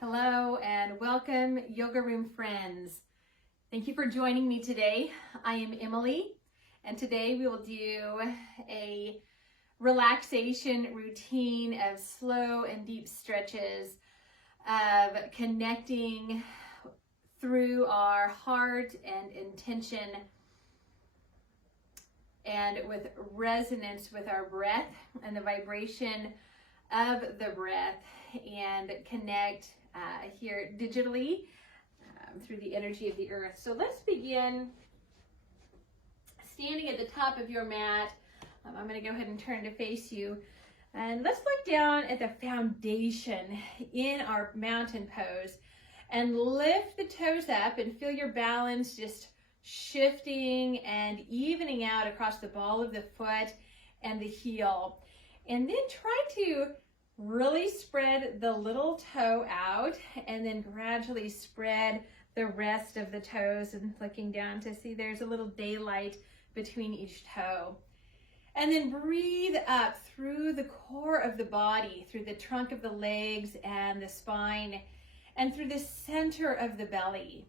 Hello and welcome, Yoga Room friends. Thank you for joining me today. I am Emily, and today we will do a relaxation routine of slow and deep stretches of connecting through our heart and intention and with resonance with our breath and the vibration of the breath, and connect here digitally through the energy of the earth. So let's begin standing at the top of your mat. I'm going to go ahead and turn to face you, and let's look down at the foundation in our mountain pose and lift the toes up and feel your balance just shifting and evening out across the ball of the foot and the heel. And then try to really spread the little toe out and then gradually spread the rest of the toes, and looking down to see there's a little daylight between each toe. And then breathe up through the core of the body, through the trunk of the legs and the spine, and through the center of the belly.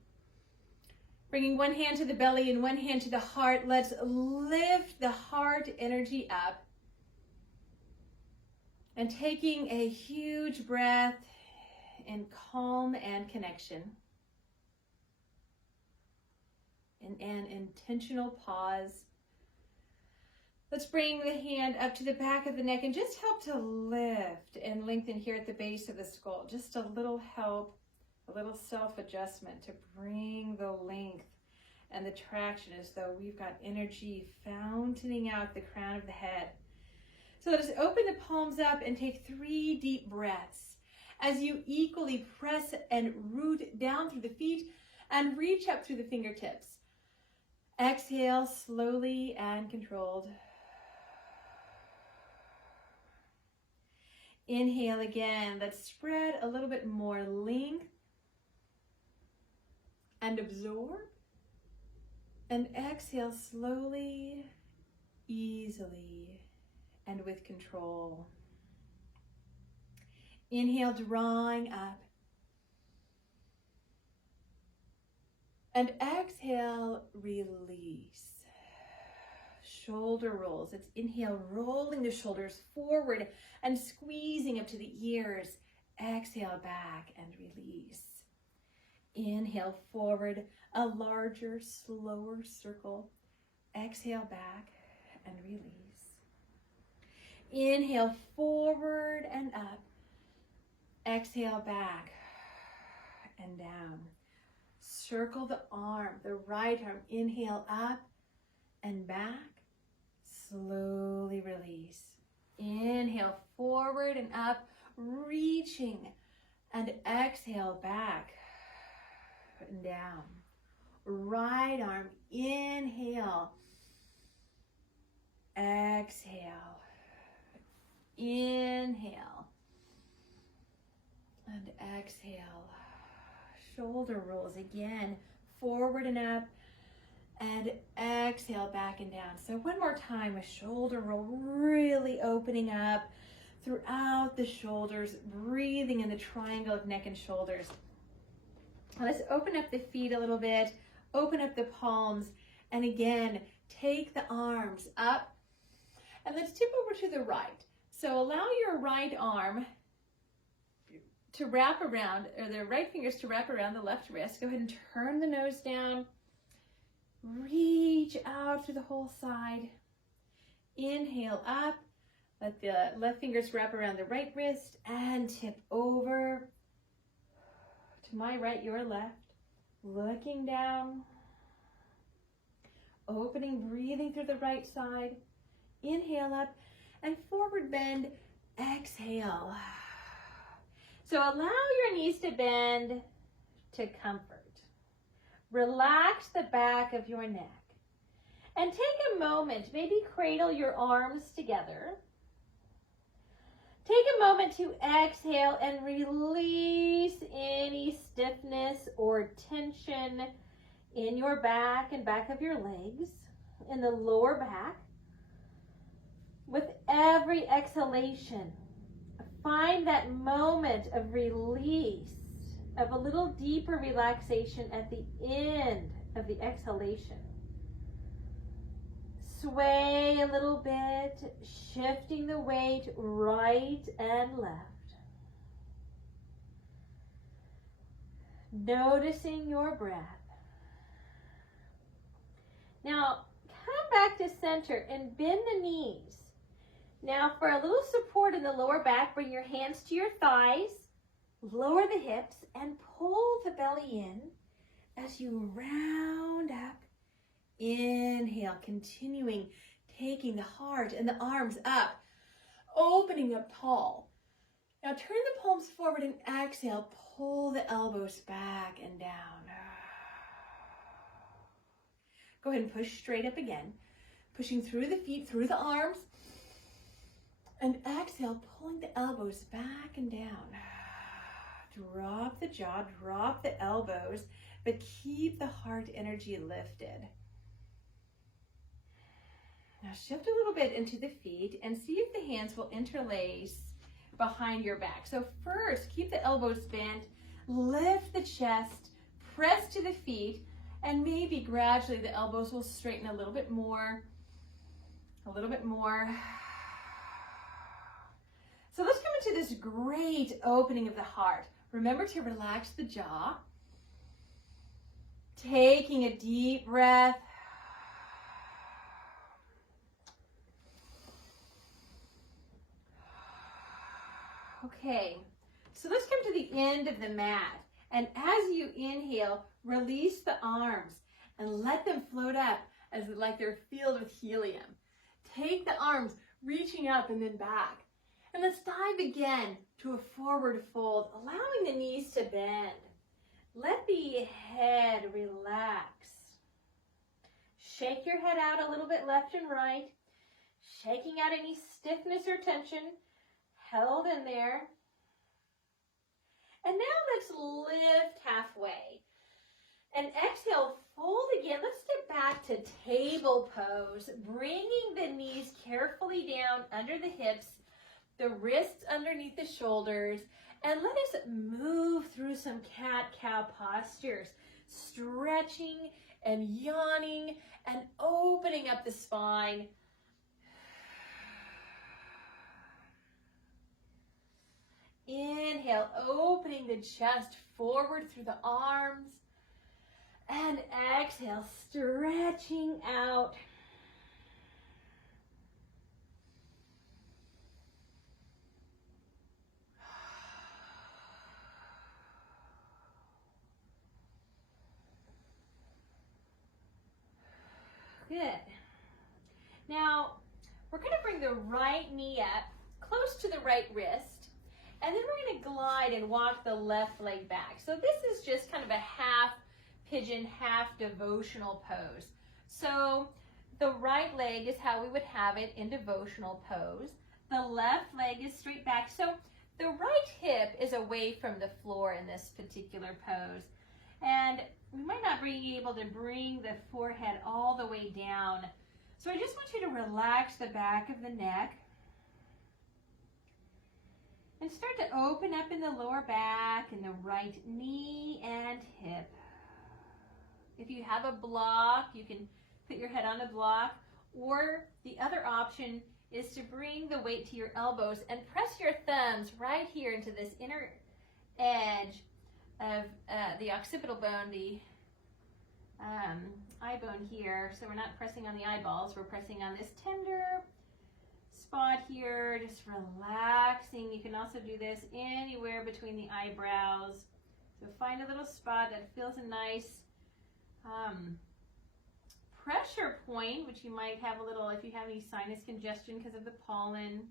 Bringing one hand to the belly and one hand to the heart, let's lift the heart energy up. And taking a huge breath in calm and connection. In an intentional pause. Let's bring the hand up to the back of the neck and just help to lift and lengthen here at the base of the skull. Just a little help. A little self-adjustment to bring the length and the traction as though we've got energy fountaining out the crown of the head. So let us open the palms up and take 3 deep breaths as you equally press and root down through the feet and reach up through the fingertips. Exhale slowly and controlled. Inhale again. Let's spread a little bit more length and absorb, and exhale slowly, easily, and with control. Inhale, drawing up, and exhale, release. Shoulder rolls. Let's inhale, rolling the shoulders forward and squeezing up to the ears. Exhale, back and release. Inhale forward, a larger, slower circle. Exhale back and release. Inhale forward and up. Exhale back and down. Circle the arm, the right arm. Inhale up and back. Slowly release. Inhale forward and up, reaching, and exhale back and down. Right arm, inhale, exhale, inhale, and exhale. Shoulder rolls again, forward and up, and exhale back and down. So one more time, a shoulder roll, really opening up throughout the shoulders, breathing in the triangle of neck and shoulders. Let's open up the feet a little bit, open up the palms, and again, take the arms up, and let's tip over to the right. So allow your right arm to wrap around, or the right fingers to wrap around the left wrist. Go ahead and turn the nose down. Reach out through the whole side. Inhale up. Let the left fingers wrap around the right wrist and tip over. To my right, your left, looking down, opening, breathing through the right side. Inhale up and forward bend, exhale. So allow your knees to bend to comfort. Relax the back of your neck and take a moment, maybe cradle your arms together. Take a moment to exhale and release any stiffness or tension in your back and back of your legs, in the lower back. With every exhalation, find that moment of release of a little deeper relaxation at the end of the exhalation. Sway a little bit, shifting the weight right and left. Noticing your breath. Now, come back to center and bend the knees. Now, for a little support in the lower back, bring your hands to your thighs, lower the hips, and pull the belly in as you round up. Inhale, continuing, taking the heart and the arms up, opening up tall. Now turn the palms forward and exhale, pull the elbows back and down. Go ahead and push straight up again, pushing through the feet, through the arms, and exhale, pulling the elbows back and down. Drop the jaw, drop the elbows, but keep the heart energy lifted. Now shift a little bit into the feet and see if the hands will interlace behind your back. So first, keep the elbows bent, lift the chest, press to the feet, and maybe gradually the elbows will straighten a little bit more, a little bit more. So let's come into this great opening of the heart. Remember to relax the jaw, taking a deep breath. Okay, so let's come to the end of the mat. And as you inhale, release the arms and let them float up as like they're filled with helium. Take the arms, reaching up and then back. And let's dive again to a forward fold, allowing the knees to bend. Let the head relax. Shake your head out a little bit left and right, shaking out any stiffness or tension held in there. And now let's lift halfway. And exhale, fold again. Let's step back to table pose, bringing the knees carefully down under the hips, the wrists underneath the shoulders, and let us move through some cat-cow postures, stretching and yawning and opening up the spine. Inhale, opening the chest forward through the arms. And exhale, stretching out. Good. Now, we're going to bring the right knee up close to the right wrist. And then we're going to glide and walk the left leg back. So this is just kind of a half pigeon, half devotional pose. So the right leg is how we would have it in devotional pose. The left leg is straight back. So the right hip is away from the floor in this particular pose. And we might not be able to bring the forehead all the way down. So I just want you to relax the back of the neck. And start to open up in the lower back and the right knee and hip. If you have a block, you can put your head on a block, or the other option is to bring the weight to your elbows and press your thumbs right here into this inner edge of the occipital bone, the eye bone here. So we're not pressing on the eyeballs, we're pressing on this tender spot here, just relaxing. You can also do this anywhere between the eyebrows. So find a little spot that feels a nice pressure point, which you might have a little, if you have any sinus congestion because of the pollen,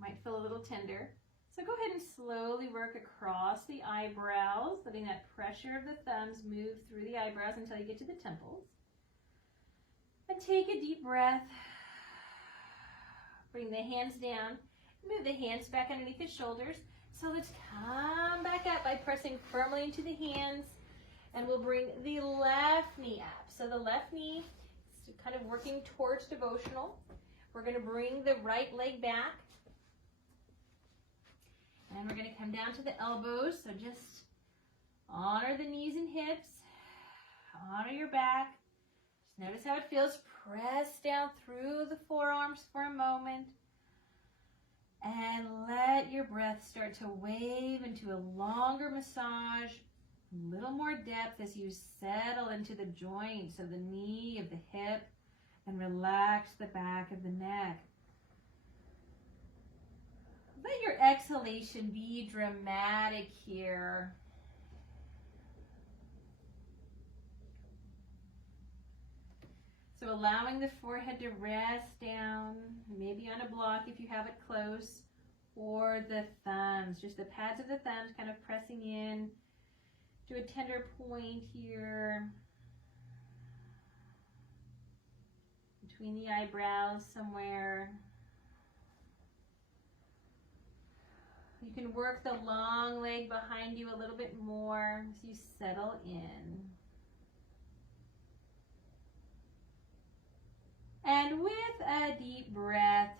might feel a little tender. So go ahead and slowly work across the eyebrows, letting that pressure of the thumbs move through the eyebrows until you get to the temples. And take a deep breath. Bring the hands down, move the hands back underneath the shoulders. So let's come back up by pressing firmly into the hands, and we'll bring the left knee up. So the left knee is kind of working towards devotional. We're going to bring the right leg back, And we're going to come down to the elbows, so just honor the knees and hips, honor your back. Just notice how it feels. Press down through the forearms for a moment. And let your breath start to wave into a longer massage, a little more depth as you settle into the joints of the knee, of the hip, and relax the back of the neck. Let your exhalation be dramatic here. So allowing the forehead to rest down, maybe on a block if you have it close, or the thumbs, just the pads of the thumbs kind of pressing in to a tender point here. Between the eyebrows somewhere. You can work the long leg behind you a little bit more as you settle in. And with a deep breath,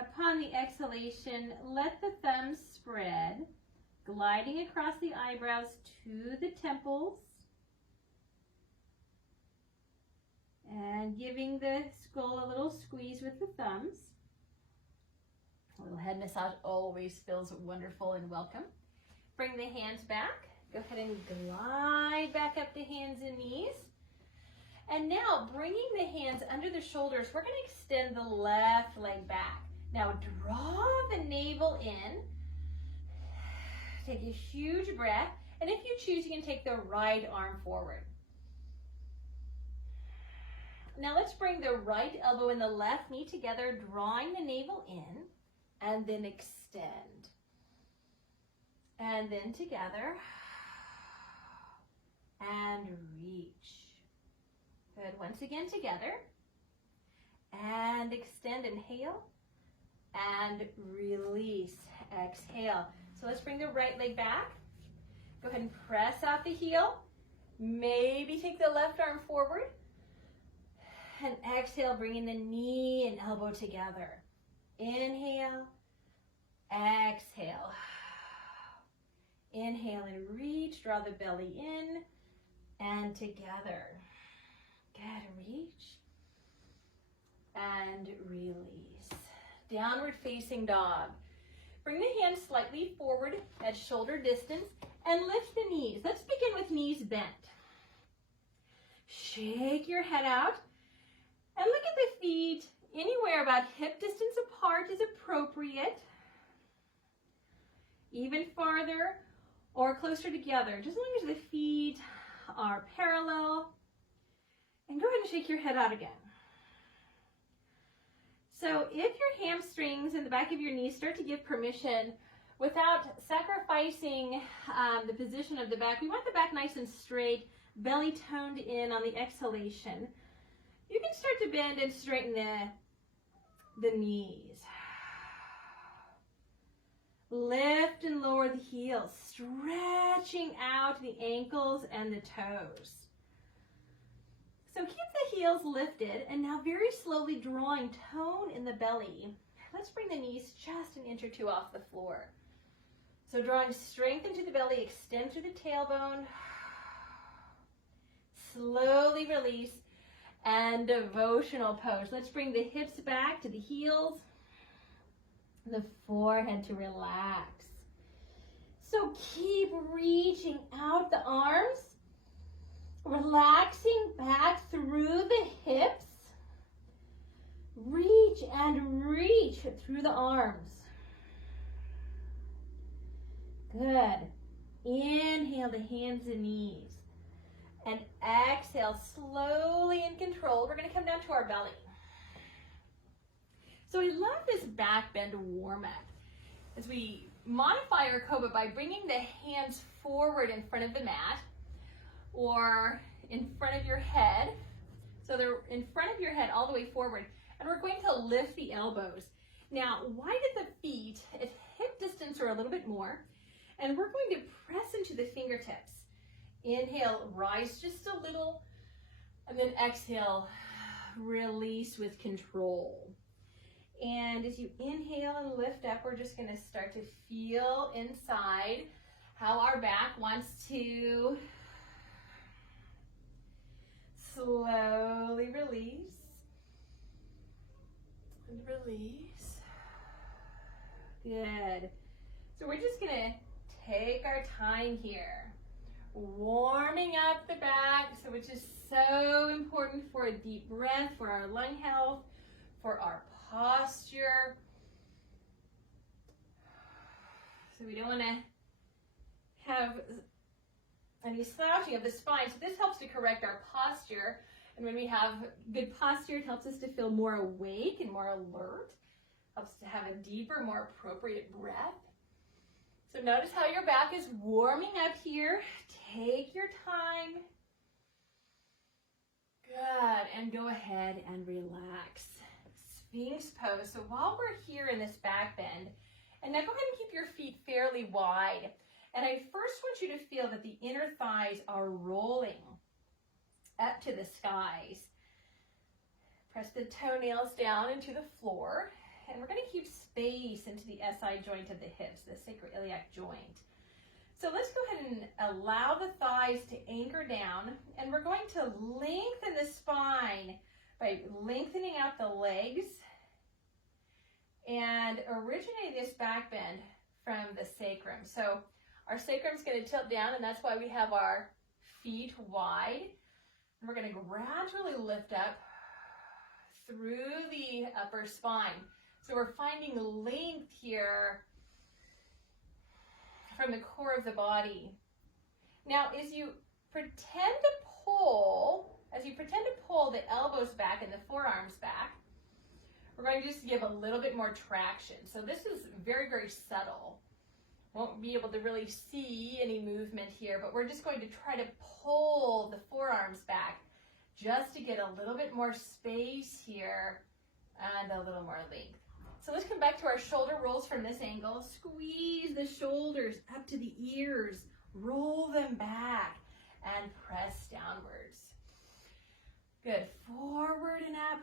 upon the exhalation, let the thumbs spread, gliding across the eyebrows to the temples, and giving the skull a little squeeze with the thumbs. A little head massage always feels wonderful and welcome. Bring the hands back. Go ahead and glide back up to hands and knees. And now, bringing the hands under the shoulders, we're going to extend the left leg back. Now, draw the navel in. Take a huge breath. And if you choose, you can take the right arm forward. Now, let's bring the right elbow and the left knee together, drawing the navel in, and then extend. And then together, and reach. Good. Once again together, and extend, inhale, and release, exhale. So let's bring the right leg back. Go ahead and press out the heel. Maybe take the left arm forward. And exhale, bringing the knee and elbow together. Inhale, exhale. Inhale and reach, draw the belly in, and together. Good, reach and release. Downward facing dog. Bring the hands slightly forward at shoulder distance and lift the knees. Let's begin with knees bent. Shake your head out and look at the feet. Anywhere about hip distance apart is appropriate. Even farther or closer together, just as long as the feet are parallel. And go ahead and shake your head out again. So if your hamstrings and the back of your knees start to give permission without sacrificing the position of the back, we want the back nice and straight, belly toned in on the exhalation. You can start to bend and straighten the knees. Lift and lower the heels, stretching out the ankles and the toes. So keep the heels lifted, and now very slowly drawing tone in the belly. Let's bring the knees just an inch or two off the floor. So drawing strength into the belly, extend through the tailbone. Slowly release, and devotional pose. Let's bring the hips back to the heels, the forehead to relax. So keep reaching out the arms. Relaxing back through the hips. Reach and reach through the arms. Good. Inhale the hands and knees. And exhale slowly in control. We're going to come down to our belly. So I love this back bend warm up as we modify our cobra by bringing the hands forward in front of the mat, or in front of your head. So they're in front of your head all the way forward. And we're going to lift the elbows. Now, widen the feet at hip distance or a little bit more. And we're going to press into the fingertips. Inhale, rise just a little. And then exhale, release with control. And as you inhale and lift up, we're just going to start to feel inside how our back wants to slowly release and release. Good. So we're just going to take our time here, warming up the back, so which is so important for a deep breath, for our lung health, for our posture. So we don't want to have any slouching of the spine. So this helps to correct our posture. And when we have good posture, it helps us to feel more awake and more alert. Helps to have a deeper, more appropriate breath. So notice how your back is warming up here. Take your time. Good. And go ahead and relax. Sphinx pose. So while we're here in this back bend, and now go ahead and keep your feet fairly wide. And I first want you to feel that the inner thighs are rolling up to the skies. Press the toenails down into the floor. And we're going to keep space into the SI joint of the hips, the sacroiliac joint. So let's go ahead and allow the thighs to anchor down. And we're going to lengthen the spine by lengthening out the legs and originating this back bend from the sacrum. So our sacrum is going to tilt down, and that's why we have our feet wide. And we're going to gradually lift up through the upper spine. So we're finding length here from the core of the body. Now, as you pretend to pull the elbows back and the forearms back, we're going to just give a little bit more traction. So this is very, very subtle. Won't be able to really see any movement here, but we're just going to try to pull the forearms back just to get a little bit more space here and a little more length. So let's come back to our shoulder rolls from this angle. Squeeze the shoulders up to the ears. Roll them back and press downwards. Good. Forward and up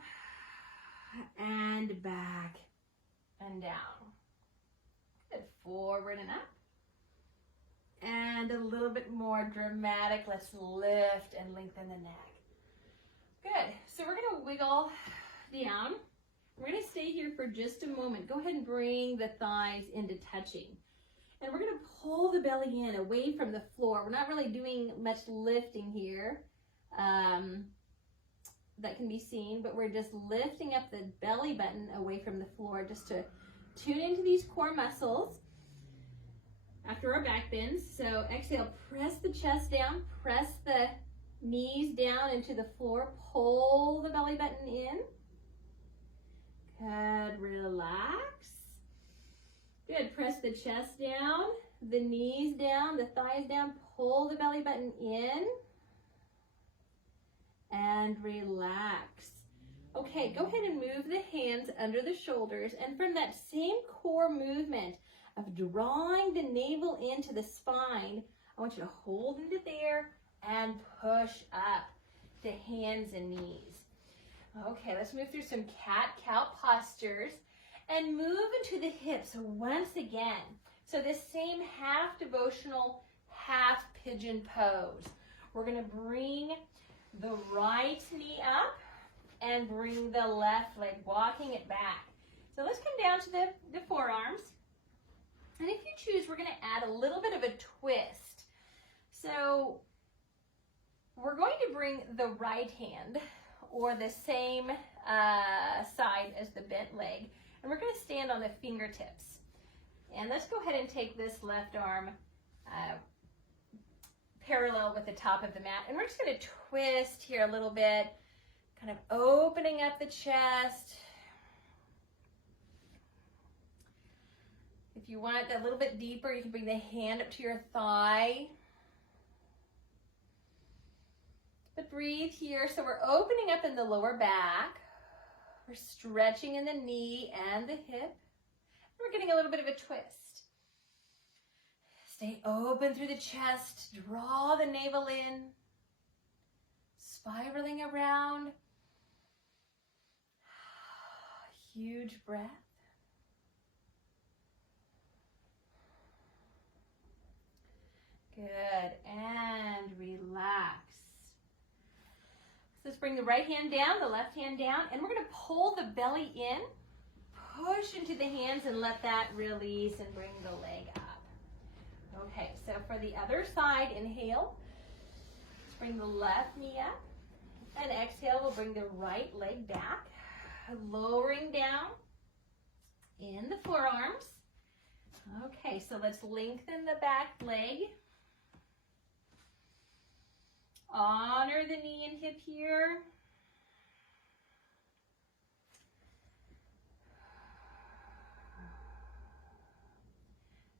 and back and down. Good. Forward and up. And a little bit more dramatic. Let's lift and lengthen the neck. Good. So we're going to wiggle down. We're going to stay here for just a moment. Go ahead and bring the thighs into touching. And we're going to pull the belly in away from the floor. We're not really doing much lifting here. That can be seen, but we're just lifting up the belly button away from the floor just to tune into these core muscles after our back bends. So exhale, press the chest down, press the knees down into the floor, pull the belly button in. Good, relax. Good, press the chest down, the knees down, the thighs down, pull the belly button in. And relax. Okay, go ahead and move the hands under the shoulders, and from that same core movement of drawing the navel into the spine, I want you to hold into there and push up to hands and knees. Okay, let's move through some cat-cow postures and move into the hips once again. So this same half devotional, half pigeon pose. We're going to bring the right knee up and bring the left leg, walking it back. So let's come down to the forearms. And if you choose, we're going to add a little bit of a twist. So we're going to bring the right hand or the same side as the bent leg, and we're going to stand on the fingertips. And let's go ahead and take this left arm parallel with the top of the mat, and we're just going to twist here a little bit, kind of opening up the chest. If you want a little bit deeper, you can bring the hand up to your thigh. But breathe here. So we're opening up in the lower back. We're stretching in the knee and the hip. We're getting a little bit of a twist. Stay open through the chest. Draw the navel in. Spiraling around. huge breath. Good, and relax. So let's bring the right hand down, the left hand down, and we're going to pull the belly in, push into the hands, and let that release and bring the leg up. Okay, so for the other side, inhale. Let's bring the left knee up, and exhale, we'll bring the right leg back, lowering down in the forearms. Okay, so let's lengthen the back leg. Honor the knee and hip here.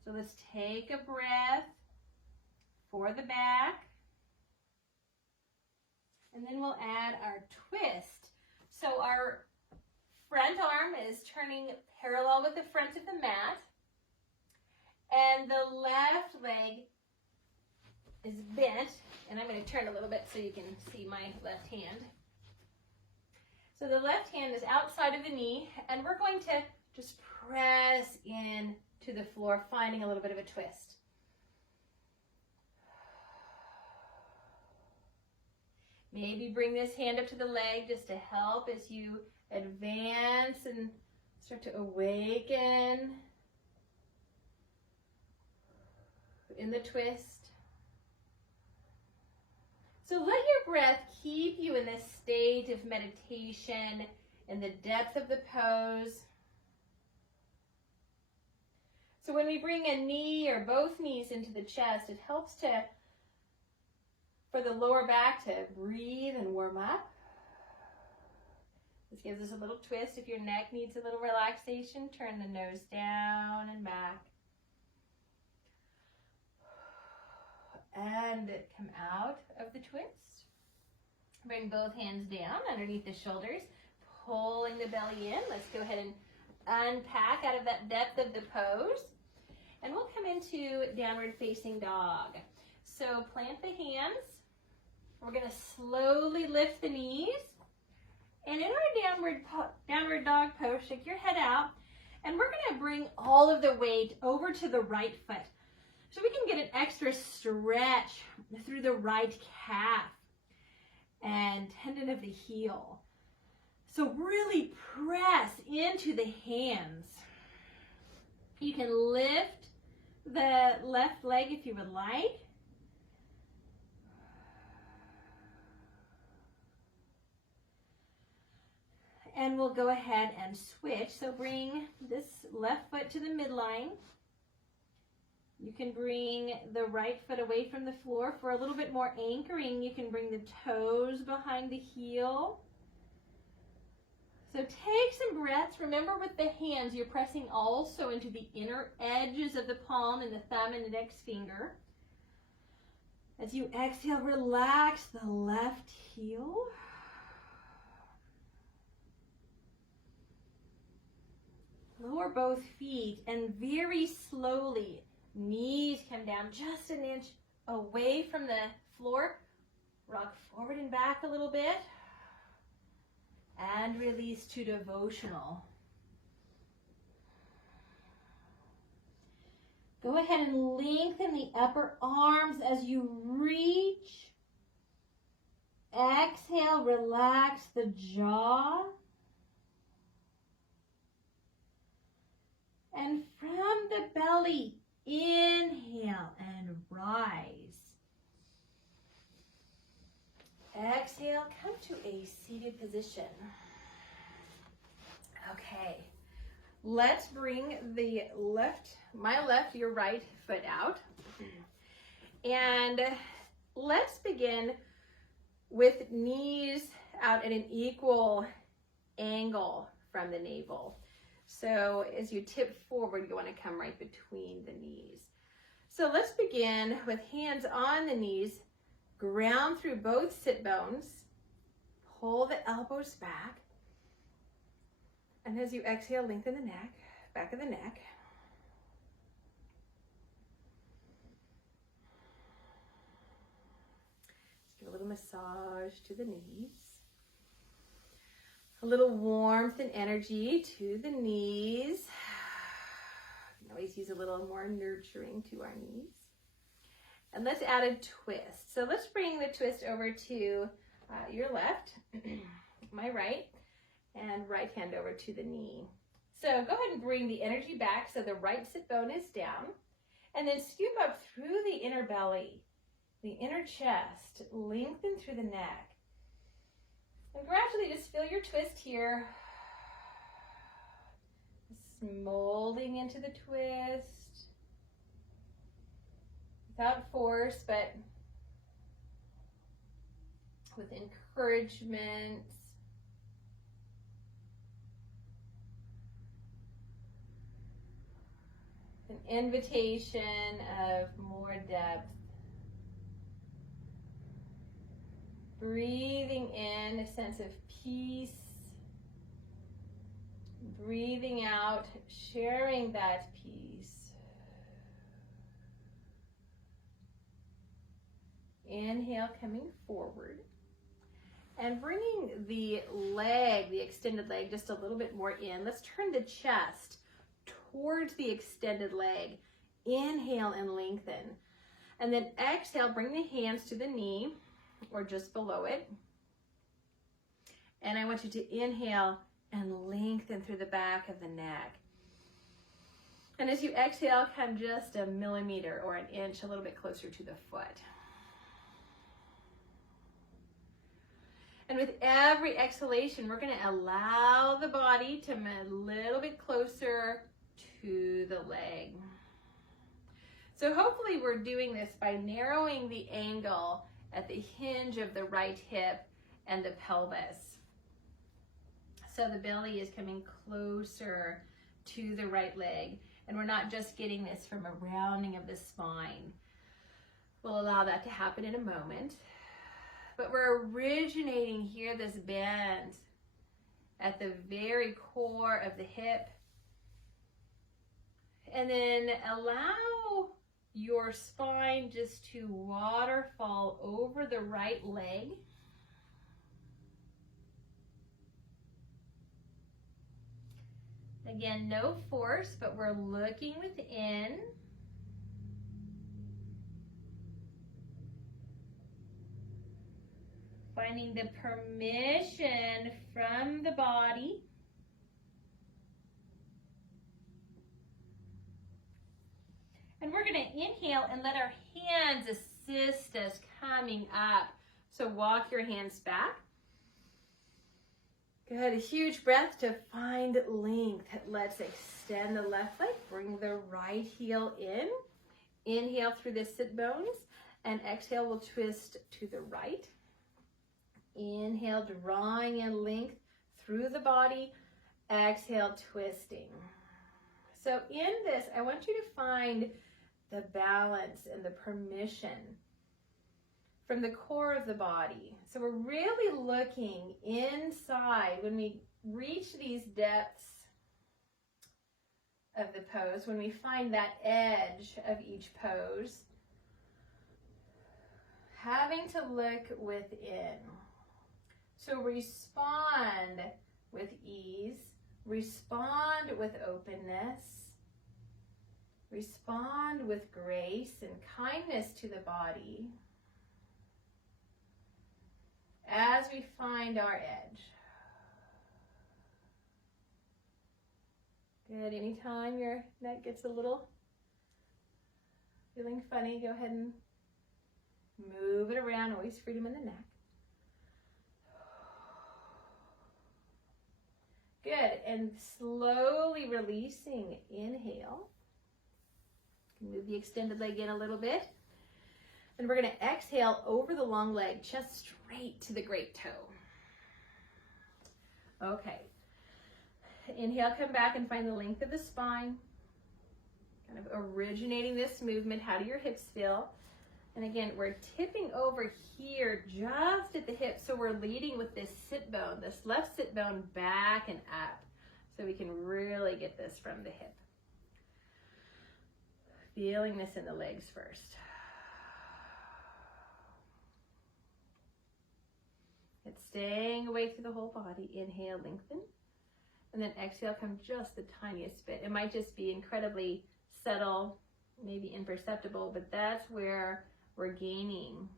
So let's take a breath for the back. And then we'll add our twist. So our front arm is turning parallel with the front of the mat. And the left leg is bent, and I'm going to turn a little bit so you can see my left hand. So the left hand is outside of the knee, and we're going to just press in to the floor, finding a little bit of a twist. Maybe bring this hand up to the leg just to help as you advance and start to awaken in the twist. So let your breath keep you in this state of meditation, in the depth of the pose. So when we bring a knee or both knees into the chest, it helps for the lower back to breathe and warm up. This gives us a little twist. If your neck needs a little relaxation, turn the nose down and back. And come out of the twist. Bring both hands down underneath the shoulders, pulling the belly in. Let's go ahead and unpack out of that depth of the pose. And we'll come into downward facing dog. So plant the hands. We're going to slowly lift the knees. And in our downward dog pose, shake your head out. And we're going to bring all of the weight over to the right foot. So we can get an extra stretch through the right calf and tendon of the heel. So really press into the hands. You can lift the left leg if you would like. And we'll go ahead and switch. So bring this left foot to the midline. You can bring the right foot away from the floor for a little bit more anchoring. You can bring the toes behind the heel. So take some breaths. Remember with the hands, you're pressing also into the inner edges of the palm and the thumb and index finger. As you exhale, relax the left heel. Lower both feet and very slowly, knees come down just an inch away from the floor. Rock forward and back a little bit. And release to devotional. Go ahead and lengthen the upper arms as you reach. Exhale, relax the jaw. And from the belly, inhale and rise. Exhale, come to a seated position. Okay, let's bring my left, your right foot out. And let's begin with knees out at an equal angle from the navel. So as you tip forward, you want to come right between the knees. So let's begin with hands on the knees, ground through both sit bones, pull the elbows back, and as you exhale, lengthen the neck, back of the neck. Let's give a little massage to the knees. A little warmth and energy to the knees. You can always use a little more nurturing to our knees. And let's add a twist. So let's bring the twist over to your left, my right, and right hand over to the knee. So go ahead and bring the energy back so the right sit bone is down, and then scoop up through the inner belly, the inner chest, lengthen through the neck. And gradually just feel your twist here. Just molding into the twist. Without force, but with encouragement. An invitation of more depth. Breathing in a sense of peace. Breathing out, sharing that peace. Inhale, coming forward. And bringing the leg, the extended leg, just a little bit more in. Let's turn the chest towards the extended leg. Inhale and lengthen. And then exhale, bring the hands to the knee or just below it. And I want you to inhale and lengthen through the back of the neck. And as you exhale, come just a millimeter or an inch, a little bit closer to the foot. And with every exhalation, we're going to allow the body to move a little bit closer to the leg. So hopefully we're doing this by narrowing the angle at the hinge of the right hip and the pelvis. So the belly is coming closer to the right leg. And we're not just getting this from a rounding of the spine. We'll allow that to happen in a moment. But we're originating here, this bend at the very core of the hip. And then allow your spine just to waterfall over the right leg. Again, no force, but we're looking within. Finding the permission from the body. And we're going to inhale and let our hands assist us coming up. So walk your hands back. Good, a huge breath to find length. Let's extend the left leg, bring the right heel in. Inhale through the sit bones and exhale, we'll twist to the right. Inhale, drawing in length through the body. Exhale, twisting. So in this, I want you to find the balance and the permission from the core of the body. So we're really looking inside when we reach these depths of the pose, when we find that edge of each pose, having to look within. So respond with ease, respond with openness, respond with grace and kindness to the body as we find our edge. Good, anytime your neck gets a little feeling funny, go ahead and move it around, always freedom in the neck. Good, and slowly releasing, inhale. Move the extended leg in a little bit. And we're going to exhale over the long leg, chest straight to the great toe. Okay. Inhale, come back and find the length of the spine. Kind of originating this movement. How do your hips feel? And again, we're tipping over here just at the hip. So we're leading with this sit bone, this left sit bone back and up. So we can really get this from the hip. Feeling this in the legs first. It's staying awake through the whole body. Inhale, lengthen. And then exhale, come just the tiniest bit. It might just be incredibly subtle, maybe imperceptible, but that's where we're gaining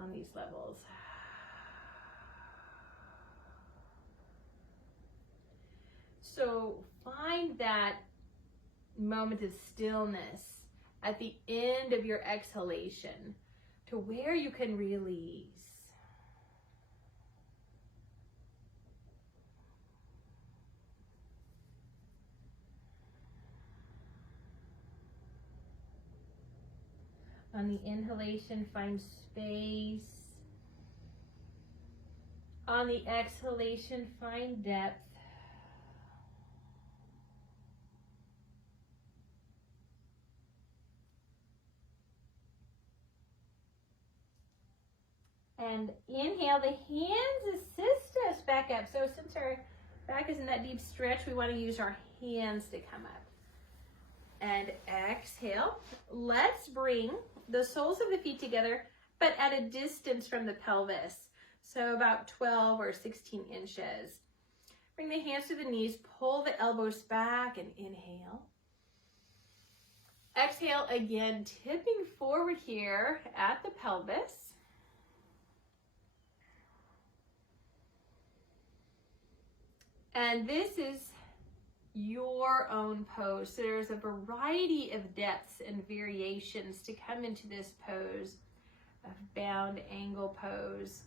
on these levels. So find that moment of stillness at the end of your exhalation to where you can release. On the inhalation, find space. On the exhalation, find depth. And inhale, the hands assist us back up. So since our back is in that deep stretch, we want to use our hands to come up. And exhale. Let's bring the soles of the feet together, but at a distance from the pelvis. So about 12 or 16 inches. Bring the hands to the knees, pull the elbows back and inhale. Exhale again, tipping forward here at the pelvis. And this is your own pose. So there's a variety of depths and variations to come into this pose of bound angle pose.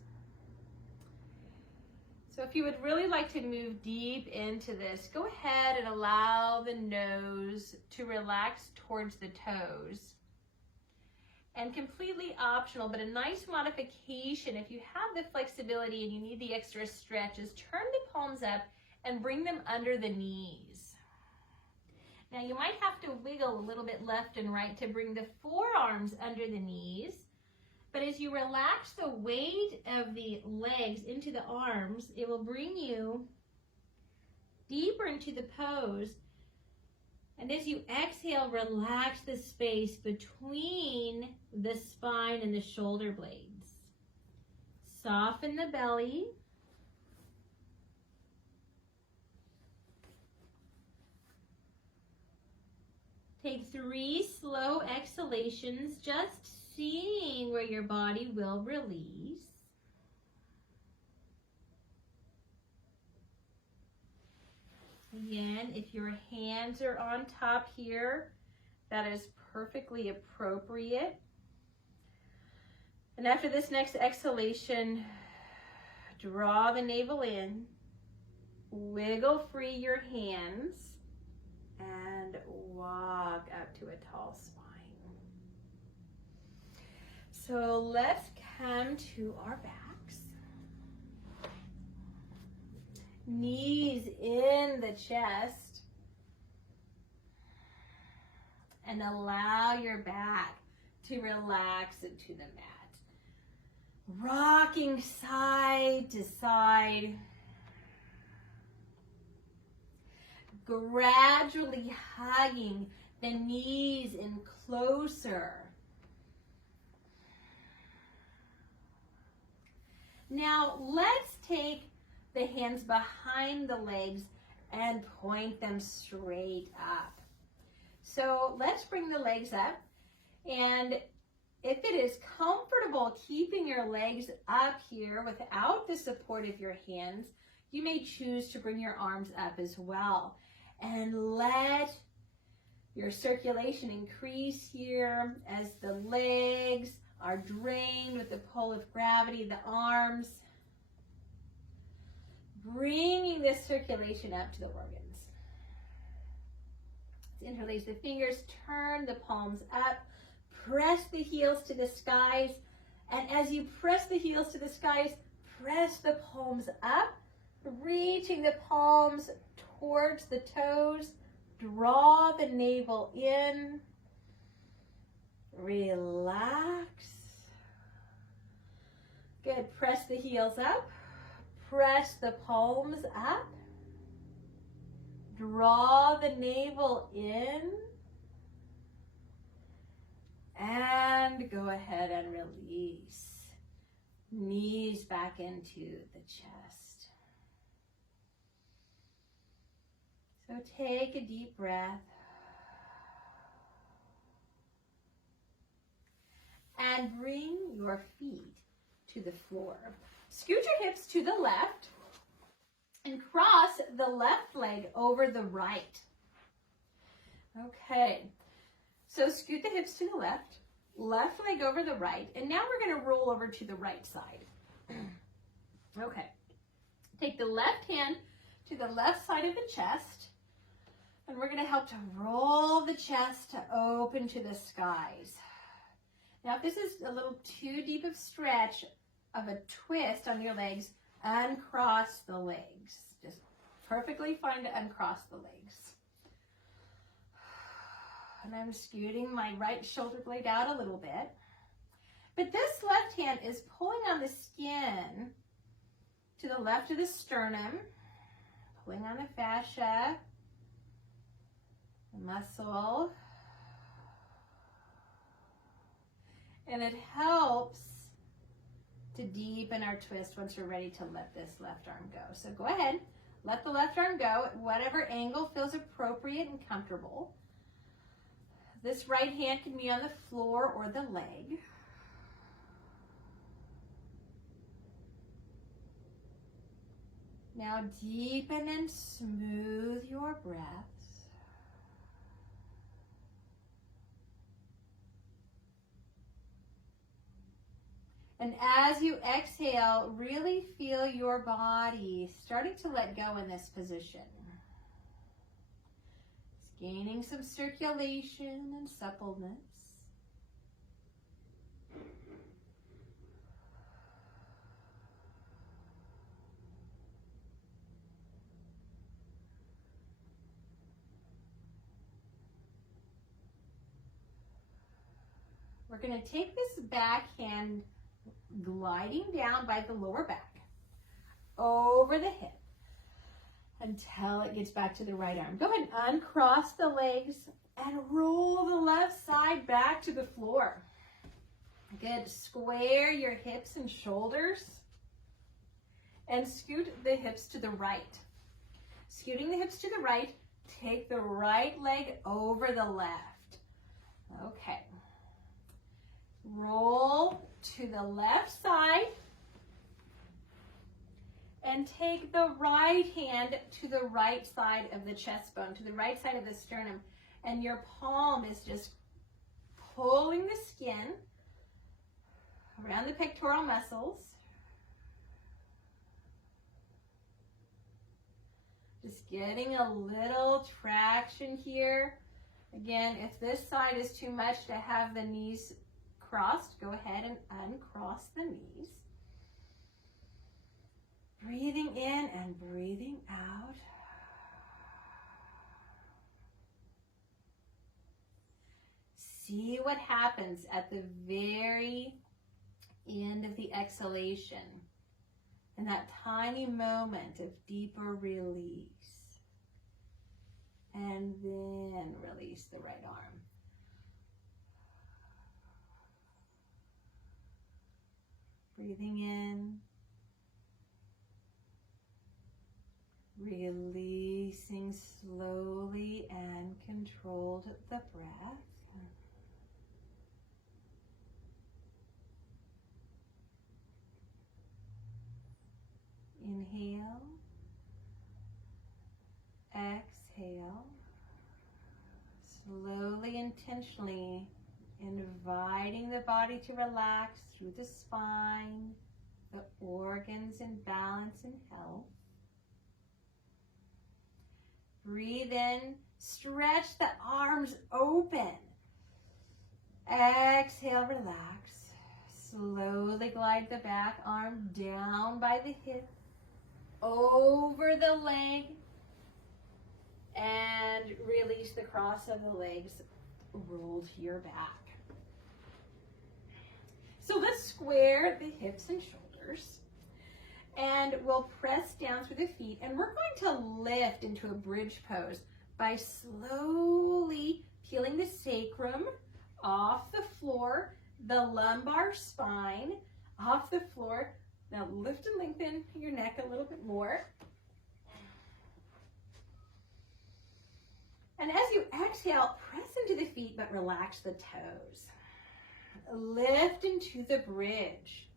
So if you would really like to move deep into this, go ahead and allow the nose to relax towards the toes. And completely optional, but a nice modification, if you have the flexibility and you need the extra stretch, is turn the palms up and bring them under the knees. Now you might have to wiggle a little bit left and right to bring the forearms under the knees, but as you relax the weight of the legs into the arms, it will bring you deeper into the pose. And as you exhale, relax the space between the spine and the shoulder blades. Soften the belly. Take 3 slow exhalations, just seeing where your body will release. Again, if your hands are on top here, that is perfectly appropriate. And after this next exhalation, draw the navel in, wiggle free your hands, and walk up to a tall spine. So let's come to our backs. Knees in the chest. And allow your back to relax into the mat. Rocking side to side. Gradually hugging the knees in closer. Now let's take the hands behind the legs and point them straight up. So let's bring the legs up, and if it is comfortable keeping your legs up here without the support of your hands, you may choose to bring your arms up as well. And let your circulation increase here as the legs are drained with the pull of gravity, the arms, bringing this circulation up to the organs. Let's interlace the fingers, turn the palms up, press the heels to the skies, and as you press the heels to the skies, press the palms up, reaching the palms towards the toes. Draw the navel in. Relax. Good. Press the heels up. Press the palms up. Draw the navel in. And go ahead and release. Knees back into the chest. So take a deep breath. And bring your feet to the floor. Scoot your hips to the left and cross the left leg over the right. Okay, so scoot the hips to the left, left leg over the right, and now we're going to roll over to the right side. Okay, take the left hand to the left side of the chest, and we're going to help to roll the chest to open to the skies. Now, if this is a little too deep of stretch of a twist on your legs, uncross the legs. Just perfectly fine to uncross the legs. And I'm scooting my right shoulder blade out a little bit. But this left hand is pulling on the skin to the left of the sternum, pulling on the fascia, the muscle. And it helps to deepen our twist once we're ready to let this left arm go. So go ahead, let the left arm go at whatever angle feels appropriate and comfortable. This right hand can be on the floor or the leg. Now deepen and smooth your breaths. And as you exhale, really feel your body starting to let go in this position. It's gaining some circulation and suppleness. We're going to take this back hand gliding down by the lower back, over the hip, until it gets back to the right arm. Go ahead and uncross the legs and roll the left side back to the floor. Good. Square your hips and shoulders and scoot the hips to the right. Scooting the hips to the right, take the right leg over the left. Okay. Roll to the left side and take the right hand to the right side of the chest bone, to the right side of the sternum, and your palm is just pulling the skin around the pectoral muscles. Just getting a little traction here. Again, if this side is too much to have the knees crossed, go ahead and uncross the knees. Breathing in and breathing out. See what happens at the very end of the exhalation, and that tiny moment of deeper release. And then release the right arm. Breathing in, releasing slowly and controlled the breath. Inhale, exhale, slowly, intentionally inviting the body to relax through the spine, the organs in balance and health. Breathe in, stretch the arms open. Exhale, relax. Slowly glide the back arm down by the hip, over the leg, and release the cross of the legs, roll to your back. So let's square the hips and shoulders, and we'll press down through the feet, and we're going to lift into a bridge pose by slowly peeling the sacrum off the floor, the lumbar spine, off the floor. Now lift and lengthen your neck a little bit more. And as you exhale, press into the feet, but relax the toes. Lift into the bridge.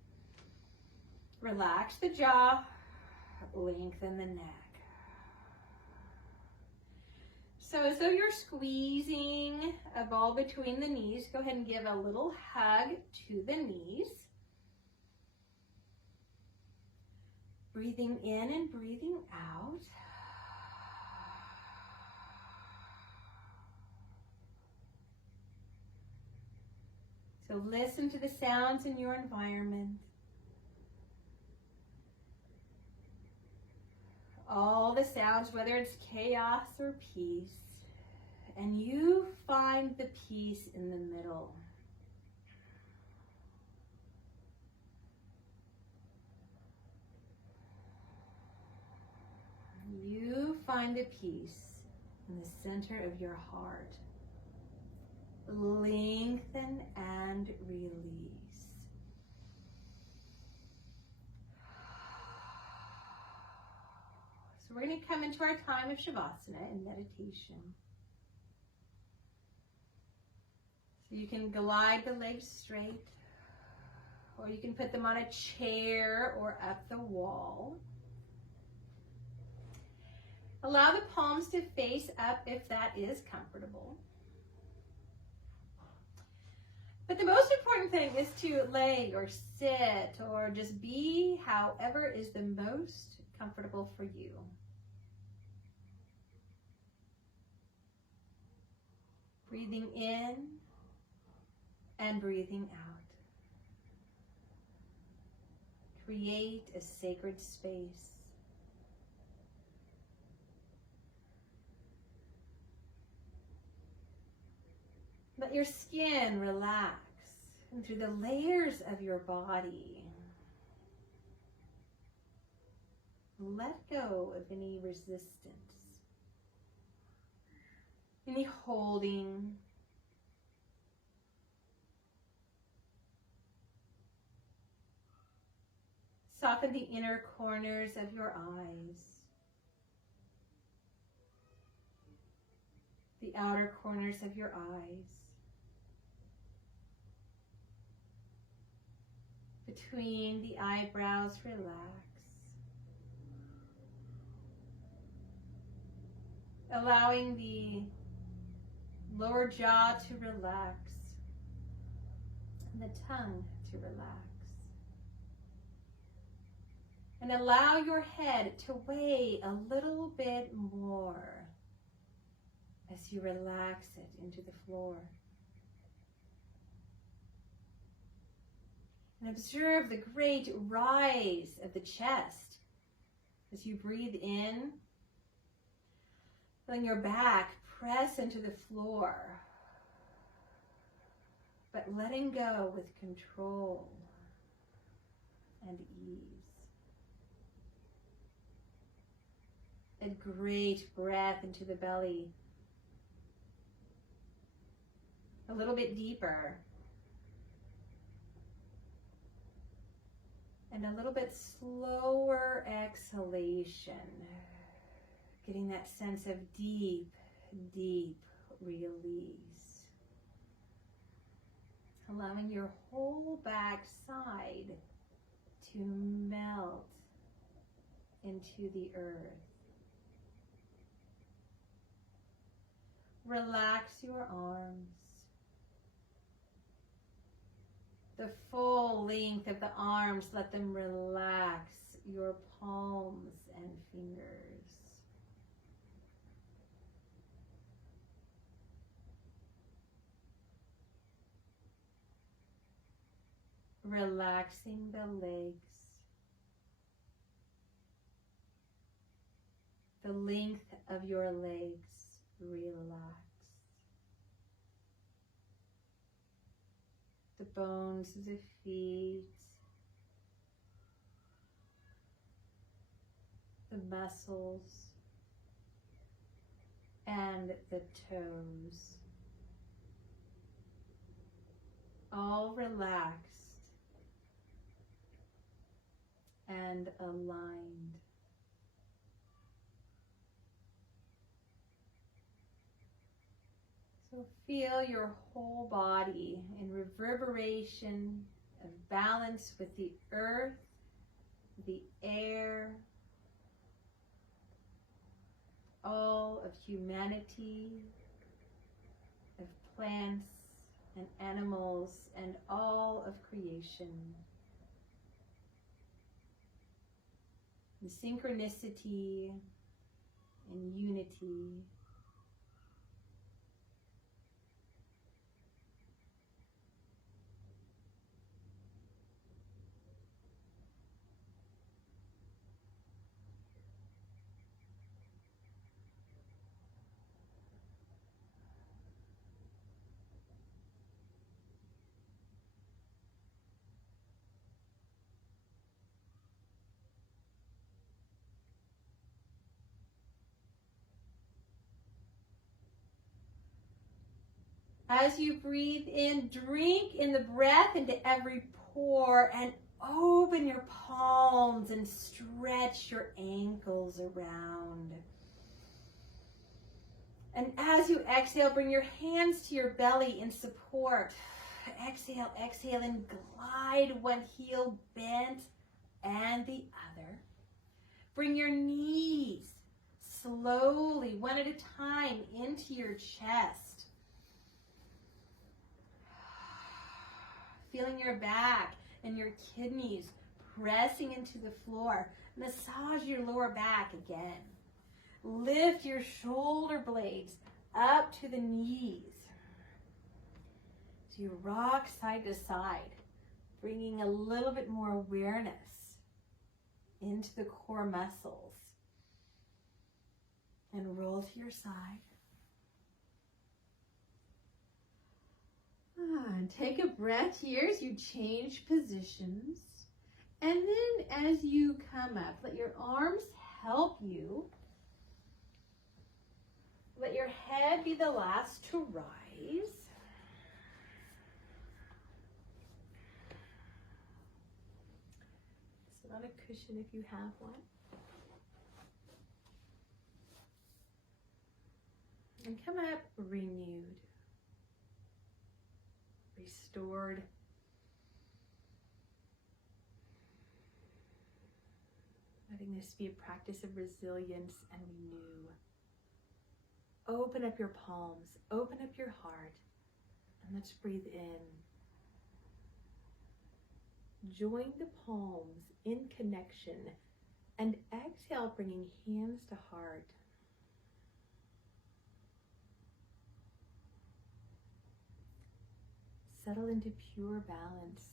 Relax the jaw, lengthen the neck. So as though you're squeezing a ball between the knees, go ahead and give a little hug to the knees. Breathing in and breathing out. So listen to the sounds in your environment. All the sounds, whether it's chaos or peace, and you find the peace in the middle. You find the peace in the center of your heart. Lengthen and release. So we're going to come into our time of Shavasana and meditation. So you can glide the legs straight, or you can put them on a chair or up the wall. Allow the palms to face up if that is comfortable. But the most important thing is to lay or sit or just be however is the most comfortable for you. Breathing in and breathing out. Create a sacred space. Let your skin relax and through the layers of your body. Let go of any resistance, any holding. Soften the inner corners of your eyes, the outer corners of your eyes. Between the eyebrows, relax. Allowing the lower jaw to relax and the tongue to relax. And allow your head to weigh a little bit more as you relax it into the floor. And observe the great rise of the chest as you breathe in, letting your back press into the floor, but letting go with control and ease. A great breath into the belly, a little bit deeper. And a little bit slower exhalation, getting that sense of deep, deep release. Allowing your whole back side to melt into the earth. Relax your arms. The full length of the arms, let them relax your palms and fingers. Relaxing the legs. The length of your legs, relax. The bones of the feet, the muscles, and the toes, all relaxed and aligned. So feel your whole body in reverberation of balance with the earth, the air, all of humanity, of plants and animals, and all of creation. The synchronicity and unity. As you breathe in, drink in the breath into every pore and open your palms and stretch your ankles around. And as you exhale, bring your hands to your belly in support. Exhale, exhale, and glide one heel bent and the other. Bring your knees slowly, one at a time, into your chest. Feeling your back and your kidneys pressing into the floor. Massage your lower back again. Lift your shoulder blades up to the knees. So you rock side to side, bringing a little bit more awareness into the core muscles. And roll to your side. And take a breath here as you change positions. And then as you come up, let your arms help you. Let your head be the last to rise. Sit on a cushion if you have one. And come up renewed, restored. Letting this be a practice of resilience and renew. Open up your palms, open up your heart, and let's breathe in. Join the palms in connection, and exhale, bringing hands to heart. Settle into pure balance.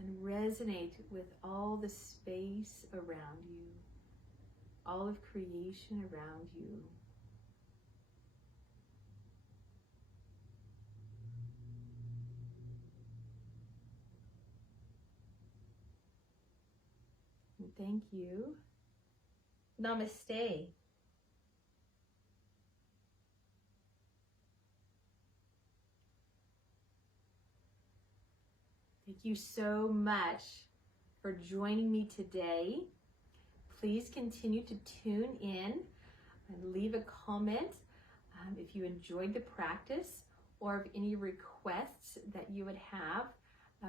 And resonate with all the space around you, all of creation around you. And thank you. Namaste. Thank you so much for joining me today. Please continue to tune in and leave a comment if you enjoyed the practice or if any requests that you would have,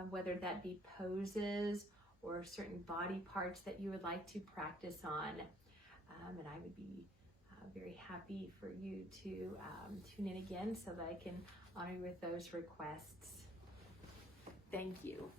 whether that be poses or certain body parts that you would like to practice on. And I would be very happy for you to tune in again so that I can honor you with those requests. Thank you.